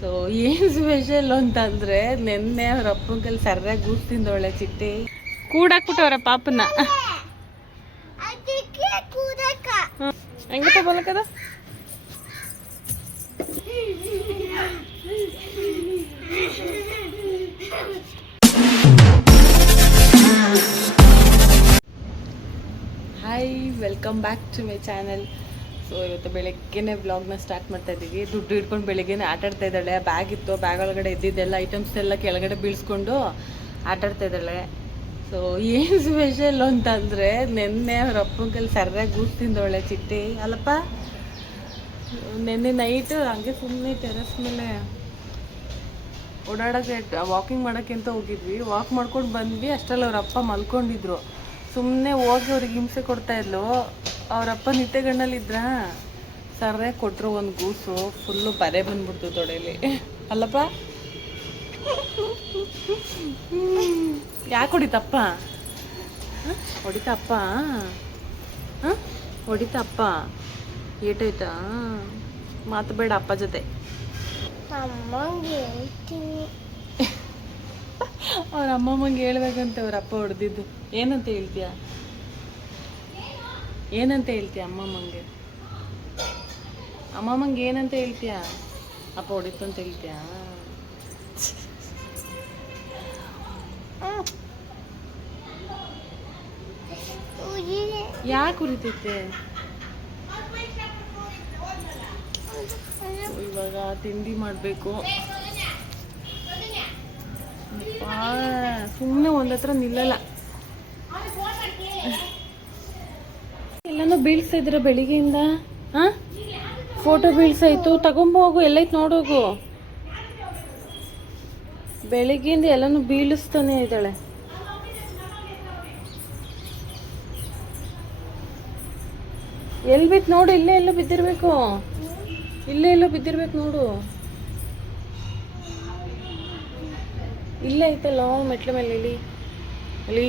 So ಏನು special ಅಂತಂದರೆ ನಿನ್ನೆ ಅವ್ರ ಅಪ್ಪನ ಕೈಲಿ ಸರ್ಯಾಗಿ ಗೂಸ್ ತಿಂದವಳೆ ಚಿಟ್ಟಿ. ಕೂಡಾಕ್ಬಿಟ್ಟವ್ರ ಪಾಪನ. ಹೆಂಗಪ್ಪ ಬಲಕದ hi, welcome back to my channel. So ಇವತ್ತು ಬೆಳಗ್ಗೆನೇ ವ್ಲಾಗ್ನ ಸ್ಟಾರ್ಟ್ ಮಾಡ್ತಾ ಇದ್ದೀವಿ. ದುಡ್ಡು ಹಿಡ್ಕೊಂಡು ಬೆಳಗ್ಗೆನೇ ಆಟಾಡ್ತಾ ಇದ್ದಾಳೆ. ಬ್ಯಾಗ್ ಇತ್ತು, ಬ್ಯಾಗ್ ಒಳಗಡೆ ಇದ್ದಿದ್ದೆಲ್ಲ ಐಟಮ್ಸ್ ಎಲ್ಲ ಕೆಳಗಡೆ ಬೀಳ್ಸ್ಕೊಂಡು ಆಟಾಡ್ತಾ ಇದ್ದಾಳೆ. ಸೊ ಏನು ಸ್ಪೆಷಲ್ ಅಂತಂದರೆ ನಿನ್ನೆ ಅವ್ರ ಅಪ್ಪನ ಕೈಲಿ ಸರ್ಯಾಗಿ ಗೂಸ್ ತಿಂದವಳೆ ಚಿಟ್ಟಿ. ಅಲ್ಲಪ್ಪ, ನಿನ್ನೆ ನೈಟು ಹಂಗೆ ಸುಮ್ಮನೆ ಟೆರೆಸ್ ಮೇಲೆ ಓಡಾಡೋಕ್ಕೆ ವಾಕಿಂಗ್ ಮಾಡೋಕ್ಕೆ ಅಂತ ಹೋಗಿದ್ವಿ. ವಾಕ್ ಮಾಡ್ಕೊಂಡು ಬಂದ್ವಿ. ಅಷ್ಟರಲ್ಲಿ ಅವ್ರ ಅಪ್ಪ ಮಲ್ಕೊಂಡಿದ್ರು. ಸುಮ್ಮನೆ ಹೋಗಿ ಅವ್ರಿಗೆ ಹಿಂಸೆ ಕೊಡ್ತಾಯಿದ್ಲು. ಅವರಪ್ಪ ನಿತ್ಯಗಣ್ಣಲ್ಲಿದ್ರ ಸರ್ಯಾಗಿ ಕೊಟ್ಟರು ಒಂದು ಗೂಸು. ಫುಲ್ಲು ಪರೆ ಬಂದ್ಬಿಡ್ತು ತೊಡೆಯಲ್ಲಿ. ಅಲ್ಲಪ್ಪ, ಯಾಕೆ ಹೊಡಿತಪ್ಪ? ಹೊಡಿತಪ್ಪ? ಹಾಂ, ಹೊಡಿತಪ್ಪ? ಏಟಾಯ್ತಾ? ಮಾತು ಬೇಡ ಅಪ್ಪ ಜೊತೆ. ಅವ್ರ ಅಮ್ಮಮ್ಮಂಗೆ ಹೇಳ್ಬೇಕಂತೆ ಅವ್ರ ಅಪ್ಪ ಹೊಡೆದಿದ್ದು. ಏನಂತ ಹೇಳ್ತೀಯ? ಏನಂತ ಹೇಳ್ತೀಯ ಅಮ್ಮಮ್ಮಂಗೆ? ಅಮ್ಮಮ್ಮಂಗೆ ಏನಂತ ಹೇಳ್ತೀಯ? ಅಪ್ಪ ಹೊಡಿತು ಅಂತ ಹೇಳ್ತೀಯ? ಯಾಕೆ ಉರಿತೈತೆ? ಇವಾಗ ತಿಂಡಿ ಮಾಡಬೇಕು. ಸುಮ್ಮನೆ ಒಂದತ್ರ ನಿಲ್ಲಲ್ಲ. ಎಲ್ಲನೂ ಬೀಳ್ಸ್ತಾ ಇದ್ರ ಬೆಳಿಗ್ಗೆಯಿಂದ. ಹಾಂ, ಫೋಟೋ ಬೀಳ್ಸಾಯ್ತು, ತಗೊಂಬೋಗು. ಎಲ್ಲೈತೆ ನೋಡೋಗು. ಬೆಳಿಗ್ಗೆಯಿಂದ ಎಲ್ಲನೂ ಬೀಳಿಸ್ತಾನೆ ಇದ್ದಾಳೆ. ಎಲ್ಲಿ ಬಿತ್ತು ನೋಡು. ಇಲ್ಲೇ ಎಲ್ಲೋ ಬಿದ್ದಿರ್ಬೇಕು. ಇಲ್ಲೇ ಎಲ್ಲೋ ಬಿದ್ದಿರ್ಬೇಕು ನೋಡು. ಇಲ್ಲೇ ಐತಲ್ಲ ಮೆಟ್ಲ ಮೇಲೆ. ಇಳಿ ಇಳಿ.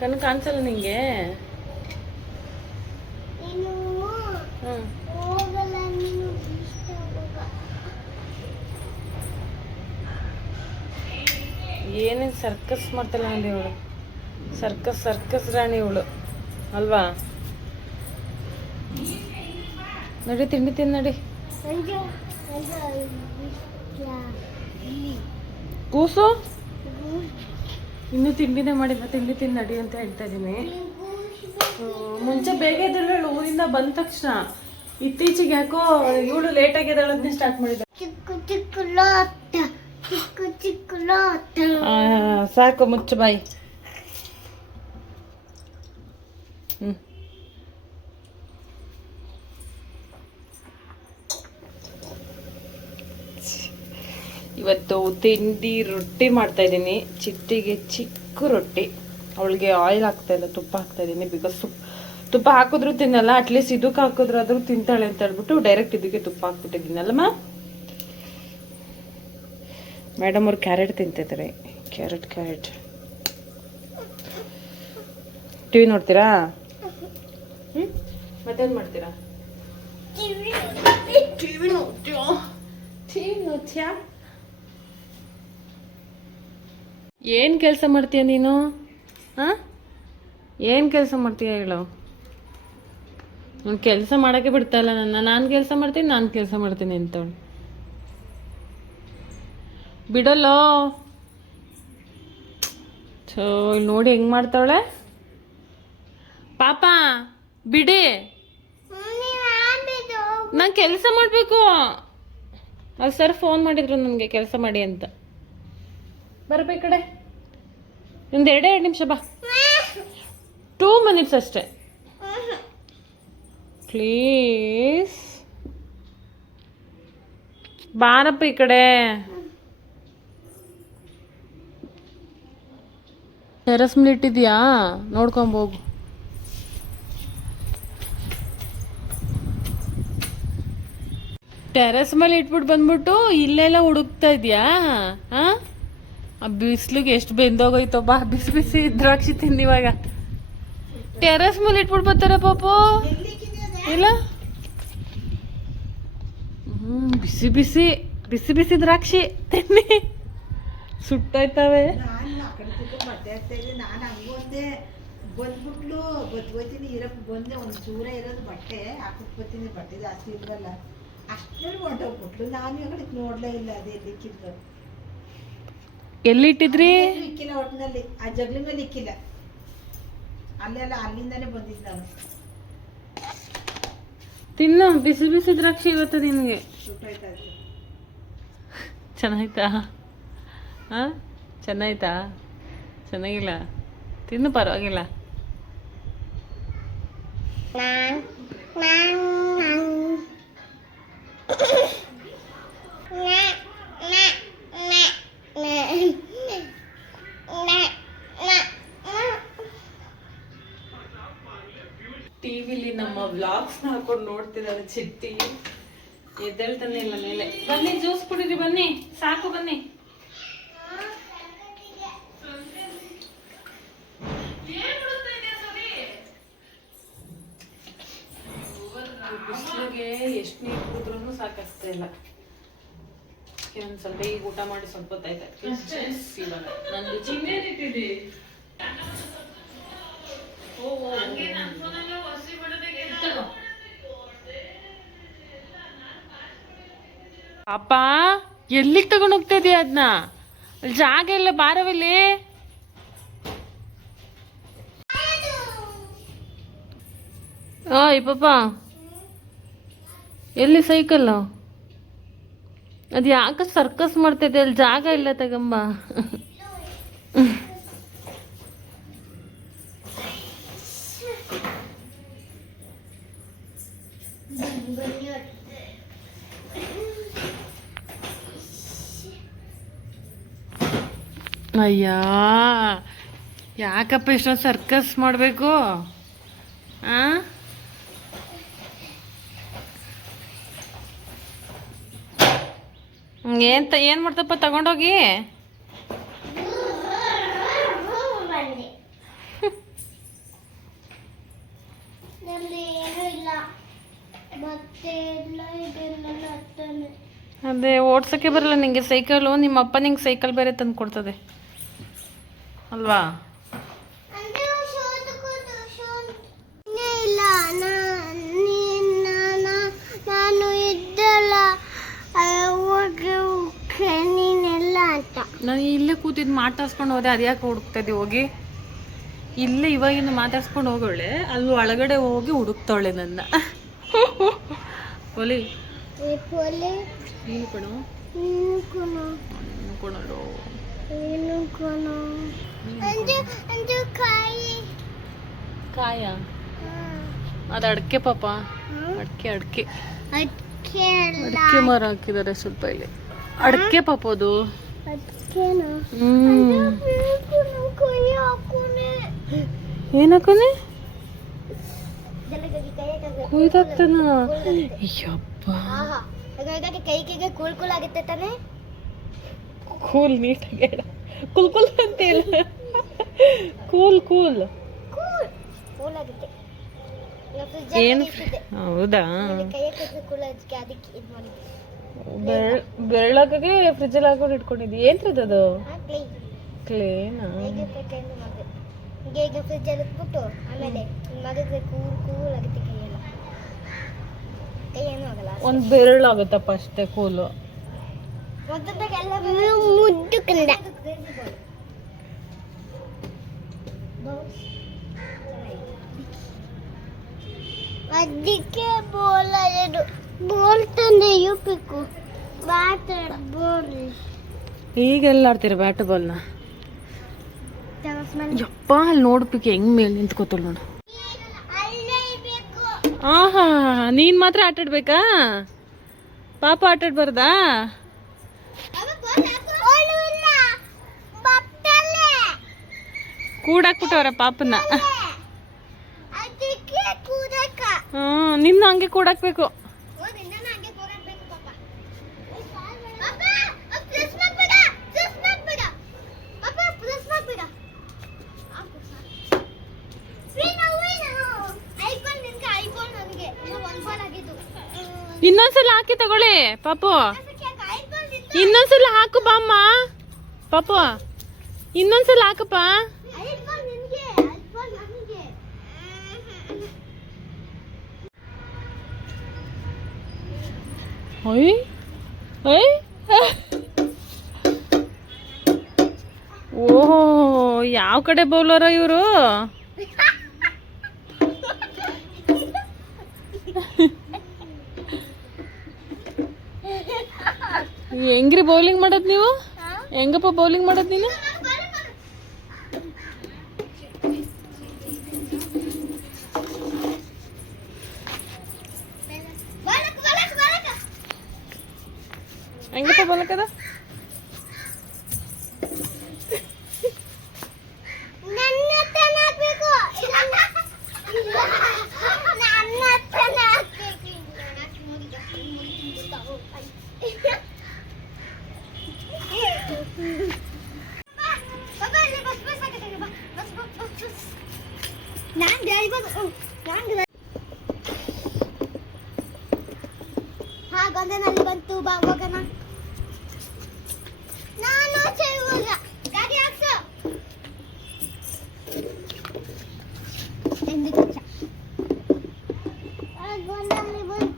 ಕಣ್ಣು ಕಾಣಿಸಲ್ಲ ನಿಂಗೆ? ಹ್ಞೂ, ಏನೇನು ಸರ್ಕಸ್ ಮಾಡ್ತಲ್ಲ ಅಲ್ಲಿ ಇವಳು. ಸರ್ಕಸ್ ರಾಣಿ ಇವಳು ಅಲ್ವಾ? ನಡಿ, ತಿಂಡಿ ತಿಂದು ನಡಿ. ಕೂಸು ಇನ್ನೂ ತಿಂಡಿನೇ ಮಾಡಿಲ್ಲ. ತಿಂಡಿ ತಿಂದು ನಡಿ ಅಂತ ಹೇಳ್ತಾ ಇದ್ದೀನಿ. ಮುಂಚೆ ಬೇಗ ಎದ್ದೇಳು ಊರಿಂದ ಬಂದ ತಕ್ಷಣ. ಇತ್ತೀಚೆಗೆ ಯಾಕೋ ಇವಳು ಲೇಟಾಗಿ ಎದ್ದೇಳೋದನ್ನೇ ಸ್ಟಾರ್ಟ್ ಮಾಡಿದ. ಸಾಕು, ಮುಚ್ಚು ಬಾಯಿ. ಇವತ್ತು ತಿಂಡಿ ರೊಟ್ಟಿ ಮಾಡ್ತಾ ಇದ್ದೀನಿ. ಚಿಟ್ಟಿಗೆ ಚಿಕ್ಕ ರೊಟ್ಟಿ. ಅವಳಿಗೆ ಆಯಿಲ್ ಹಾಕ್ತಾ ಇಲ್ಲ, ತುಪ್ಪ ಹಾಕ್ತಾ ಇದ್ದೀನಿ. ಬಿಕಾಸ್ ತುಪ್ಪ ಹಾಕಿದ್ರು ತಿನ್ನಲ್ಲ. ಅಟ್ಲೀಸ್ಟ್ ಇದಕ್ಕೆ ಹಾಕಿದ್ರಾದ್ರೂ ತಿಂತಾಳೆ ಅಂತ ಹೇಳ್ಬಿಟ್ಟು ಡೈರೆಕ್ಟ್ ಇದಕ್ಕೆ ತುಪ್ಪ ಹಾಕ್ಬಿಟ್ಟಿದ್ದೀನಲ್ಲಮ್ಮ. ಮೇಡಮ್ ಅವ್ರು ಕ್ಯಾರೆಟ್ ತಿಂತಿದ್ದಾರೆ. ಕ್ಯಾರೆಟ್ ಟಿವಿ ನೋಡ್ತೀರಾ? ಮತ್ತೇನು ಮಾಡ್ತೀರಾ? ಟಿವಿ ನೋಡ್ತೀಯಾ? ಏನು ಕೆಲಸ ಮಾಡ್ತೀಯ ನೀನು? ಹಾಂ, ಏನು ಕೆಲಸ ಮಾಡ್ತೀಯ ಹೇಳು? ನಾನು ಕೆಲಸ ಮಾಡೋಕ್ಕೆ ಬಿಡ್ತಾ ಇಲ್ಲ ನನ್ನ. ನಾನು ಕೆಲಸ ಮಾಡ್ತೀನಿ ಅಂತವಳು. ಬಿಡಲ್ಲೋ. ಸೊ ಇಲ್ಲಿ ನೋಡಿ ಹೆಂಗೆ ಮಾಡ್ತಾವಳೆ ಪಾಪ. ಬಿಡಿ, ನಾನು ಕೆಲಸ ಮಾಡಬೇಕು. ಅದು ಸರ್ ಫೋನ್ ಮಾಡಿದ್ರು ನನಗೆ ಕೆಲಸ ಮಾಡಿ ಅಂತ. ಬರ್ಬೇಕು ಕಡೆ. ಒಂದು 2 ನಿಮಿಷ ಬಾ. 2 ಮಿನಿಟ್ಸ್ ಅಷ್ಟೇ ಪ್ಲೀಸ್. ಬಾರಪ್ಪ ಈ ಕಡೆ. ಟೆರಸ್ ಮೇಲೆ ಇಟ್ಟಿದ್ಯಾ? ನೋಡ್ಕೊಂಬೋಗು. ಟೆರಸ್ ಮೇಲೆ ಇಟ್ಬಿಟ್ಟು ಬಂದ್ಬಿಟ್ಟು ಇಲ್ಲೆಲ್ಲ ಹುಡುಕ್ತಾ ಇದೆಯಾ? ಹಾಂ, ಆ ಬಿಸಿಲಿಗೆ ಎಷ್ಟು ಬೆಂದೋಗೋಯ್ತು ಬಾ. ಬಿಸಿ ಬಿಸಿ ದ್ರಾಕ್ಷಿ ತಿಂದಿವಾಗ. ಟೆರಸ್ ಮೇಲೆ ಇಟ್ಬಿಟ್ಟು ಬರ್ತಾರೆ ಪಾಪು. ಇಲ್ಲ ಬಿಸಿ ಬಿಸಿ ಬಿಸಿ ಬಿಸಿ ದ್ರಾಕ್ಷಿ ತಿನ್ನಿ, ಸುಟ್ಟೋಯ್ತವೆ. ನಾನು ಆ ಕಡೆ ಬಟ್ಟೆ ಆಗ್ತಾ ಇದೆ. ನಾನು ಹಂಗೂ ಒಂದೇ ಬಂದ್ಬಿಟ್ಲು ಬತ್ಕೋತೀನಿ ಇರಕ್ಕೆ ಬಂದೆ. ಒಂದು ಚೂರ ಇರೋದು ಬಟ್ಟೆ ಹಾಕಕ್ಕೆ ಬರ್ತೀನಿ, ಬಟ್ಟೆ ಜಾಸ್ತಿ ಇಲ್ವಲ್ಲ, ಅಷ್ಟರಲ್ಲಿ ಹೊಂಟೋಗ್ಬಿಟ್ಲು. ನಾನು ಈ ಕಡೆ ನೋಡಲೇ ಇಲ್ಲ. ಅದೇ ಇಕ್ಕಿದ್ಲು, ಎಲ್ಲಿಟ್ಟಿದ್ರಿ? ಇಕ್ಕಿಲ್ಲ ಒಟ್ಟಿನಲ್ಲಿ, ಆ ಜಗ್ಲಿ ಮೇಲೆ ಇಕ್ಕಿಲ್ಲ. ಅಲ್ಲೆಲ್ಲ ಅಲ್ಲಿಂದಾನೇ ಬಂದಿದ್ದು ನಾನು. ತಿನ್ನು, ಬಿಸಿ ಬಿಸಿ ದ್ರಾಕ್ಷಿ ಇವತ್ತು ನಿನಗೆ. ಸುಟ್ಟೋಯ್ತಾ ಇತ್ತು. ಚೆನ್ನಾಯ್ತಾ? ಹಾಂ, ಚೆನ್ನಾಯ್ತಾ? ಚೆನ್ನಾಗಿಲ್ಲ? ತಿನ್ನು, ಪರವಾಗಿಲ್ಲ. ಟಿವಿಲಿ ನಮ್ಮ ವ್ಲಾಗ್ಸ್ನ ಹಾಕೊಂಡು ನೋಡ್ತಿದ್ದಾರೆ ಚಿಟ್ಟಿ. ಎದ್ದೇಳ್ತಾನೆ ಇಲ್ಲ ಮೇಲೆ. ಬನ್ನಿ ಜ್ಯೂಸ್ ಕುಡೀರಿ, ಬನ್ನಿ, ಸಾಕು ಬನ್ನಿ. ಬಿಸಿಲಿಗೆ ಎಷ್ಟು ನೀರು ಕುಡಿದ್ರೂ ಸಾಕಾಗ್ತಾ ಇಲ್ಲ. ಒಂದು ಸ್ವಲ್ಪ ಈಗ ಊಟ ಮಾಡಿ ಸ್ವಲ್ಪ ಹೊತ್ತಾಯ್ತು. ಇವಾಗ ನಂದು ಚಿನ್ನೇನಿಟ್ಟಿದ್ದಿ? ಪಾಪ ಎಲ್ಲಿಗೆ ತಗೊಂಡು ಹೋಗ್ತಾ ಇದೀಯ ಅದನ್ನ? ಜಾಗ ಇಲ್ಲ, ಬಾರವಿಲ್ಲಿ. ಓಯ್ ಪಾಪ, ಎಲ್ಲಿ ಸೈಕಲ್ಲು? ಅದು ಯಾಕೆ ಸರ್ಕಸ್ ಮಾಡ್ತಿದ್ದೆ? ಅಲ್ಲಿ ಜಾಗ ಇಲ್ಲ, ತಗೊಂಬ. ಅಯ್ಯ, ಯಾಕಪ್ಪ ಇಷ್ಟೊಂದು ಸರ್ಕಸ್ ಮಾಡಬೇಕು? ಆ ಏನು ಮಾಡ್ತಪ್ಪ ತಗೊಂಡೋಗಿ? ಅದೇ ಓಡ್ಸೋಕ್ಕೆ ಬರಲ್ಲ ನಿಂಗೆ ಸೈಕಲು. ನಿಮ್ಮ ಅಪ್ಪ ನಿಂಗೆ ಸೈಕಲ್ ಬೇರೆ ತಂದು ಕೊಡ್ತದೆ ಅಲ್ವಾ? ನಾನು ಇಲ್ಲೇ ಕೂತಿದ್ದು ಮಾತಾಡ್ಸ್ಕೊಂಡು ಹೋದೆ, ಅದ್ಯಾಕೆ ಹುಡುಕ್ತಾ ಇದ್ದೆ? ಹೋಗಿ ಇಲ್ಲೇ ಇವಾಗಿಂದ ಮಾತಾಡ್ಸ್ಕೊಂಡು ಹೋಗೋಳೆ, ಅಲ್ಲಿ ಒಳಗಡೆ ಹೋಗಿ ಹುಡುಕ್ತಾಳೆ ನನ್ನ. ಪೊಲಿ ನೀನು ಕಣೋ, ಕೊಣೋ ಕಾಯ ಅದು ಅಡಕೆ ಪಾಪ, ಅಡಕೆ ಅಡಕೆ ಅಡಕೆ ಮರ ಹಾಕಿದ್ದಾರೆ ಸ್ವಲ್ಪ ಇಲ್ಲಿ. ಅಡಕೆ ಪಾಪ ಅದು. ಏನ್ ಹಾಕೋನೆ? ಕುಯ್ದಾಗ್ತಾನ? ಯಪ್ಪ, ಕೈಗೆ ಕೂಲ್ ಕೂಲ್ ಆಗುತ್ತೆ ತಾನೆ? ಕೂಲ್ ನೀಟಾಗಿ ಕೂಲ್ ಕೂಲ್ ಅಂತ ಹೇಳ. ಕೂಲ್ ಕೂಲ್ ಕೂಲ್ ಆಗುತ್ತೆ. ಏನು? ಹೌದಾ? ಬೆರಳಾಗೆ ಫ್ರಿಜ್ಜಲ್ಲಿ ಹಾಕೊಂಡು ಇಟ್ಕೊಂಡಿದ್ದಿ. ಏನ್ರದ್ದು ಅದು? ಕ್ಲೇನಾ? ಈಗ ಫ್ರಿಜ್ಜಲ್ಲಿ ಇಟ್ಬಿಟ್ಟು ಆಮೇಲೆ ಮಗಕ್ಕೆ ಕೂಲ್ ಕೂಲ್ ಆಗುತ್ತೆ. ಕೈಯೆಲ್ಲ ಕೈ ಏನೂ ಆಗಲ್ಲ, ಒಂದು ಬೆರಳಾಗುತ್ತಪ್ಪ ಅಷ್ಟೇ ಕೂಲು. ಮುದ್ದು ಕಂದ ಅದಕ್ಕೆ ಬೋಲ್ ತಂದೆ ಯುಪಿಕು ಬ್ಯಾಟ್ ಬಾಲ್. ಈಗೆಲ್ಲ ಆಡ್ತೀರ ಬ್ಯಾಟ್ ಬಾಲ್ನ? ಯಪ್ಪ, ಅಲ್ಲಿ ನೋಡ್ಬೇಕು ಹೆಂಗ್ ಮೇಲೆ ನಿಂತ್ಕೋತಲ್ ನೋಡು. ಆಹಾ, ನೀನ್ ಮಾತ್ರ ಆಟಾಡ್ಬೇಕಾ? ಪಾಪ ಆಟಾಡ್ಬಾರ್ದಾ? ಕೂಡಾಕ್ಬಿಟ್ಟವ್ರ ಪಾಪನ. ನಿನ್ನ ಹಂಗೆ ಕೂಡಾಕ್ಬೇಕು. ಇನ್ನೊಂದ್ ಇನ್ನೊಂದ್ಸಲ ಹಾಕಿ ತಗೊಳ್ಳಿ ಪಾಪು. ಇನ್ನೊಂದ್ಸಲ ಹಾಕು ಬಾಮ್ಮ ಪಾಪು. ಇನ್ನೊಂದ್ಸಲ ಹಾಕಪ್ಪ. ಓಯ್ ಓಯ್ ಓಹೋ, ಯಾವ ಕಡೆ ಬೌಲರ ಇವರು? ಹೆಂಗ್ರಿ ಬೌಲಿಂಗ್ ಮಾಡೋದ್ ನೀವು? ಹೆಂಗಪ್ಪ ಬೌಲಿಂಗ್ ಮಾಡೋದ್ ನೀನು? ಹೆಂಗಪ್ಪ ಬೌಲಕದ? ನಲ್ಲಿ ಬಂತು ಬಾ ಹೋಗೋಣ. ನಾನು ಹೋಗ ಗಾಡಿ ಹಾಕ್ಸು ಎಂದು ಚ ಗೊಂದಲ್ಲಿ ಬಂತು.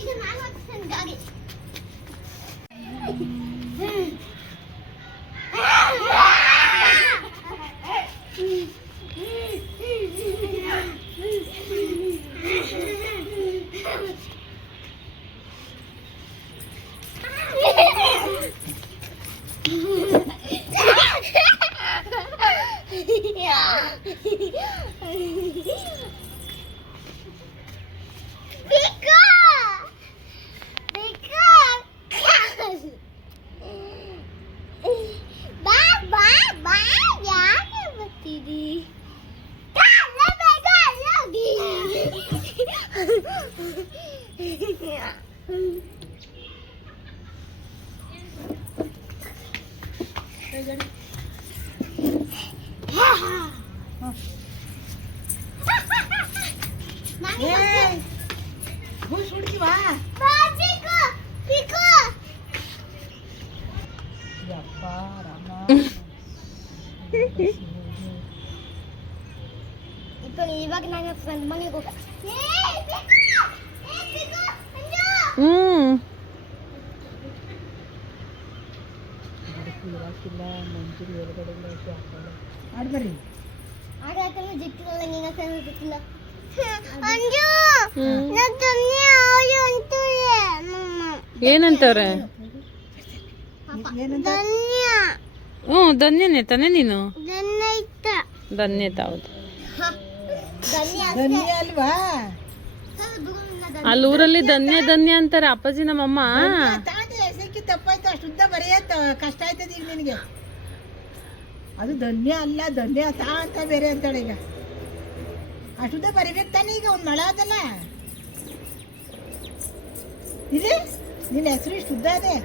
ಇದು ನಾನು ಹಾಕ್ಸ್ತೇನೆ ಗಾಡಿ. ಇವಾಗ ನಾನು ಫ್ರೆಂಡ್ ಮನೆಗೆ ಹೋಗ. ಏನಂತವ್ರೆ? ಧನ್ಯನೇ ತಾನೆ ನೀನು? ಧನ್ಯತೆ ಹೌದು. ಅಲ್ವಾ? ಅಲ್ಲಿ ಊರಲ್ಲಿ ಧನ್ಯ ಧನ್ಯ ಅಂತಾರೆ ಅಪ್ಪಾಜಿ ನಮ್ಮಮ್ಮ. ತಪ್ಪಾಯ್ತು, ಅಷ್ಟುದ್ದ ಬರೆಯತ್ತ ಕಷ್ಟ ಆಯ್ತದ ಈಗ ನಿನಗೆ. ಅದು ಧನ್ಯ ಅಲ್ಲ, ಧನ್ಯ ತಾ ಅಂತ ಬೇರೆ ಅಂತಾಳೆ. ಈಗ ಅಷ್ಟುದ್ದ ಬರಿಬೇಕು ತಾನೆ. ಈಗ ಒಂದು ಮಳೆ ಅದಲ್ಲ ಇದೆ, ನಿನ್ನ ಹೆಸರು ಇಷ್ಟು ಉದ್ದ ಅದೇ.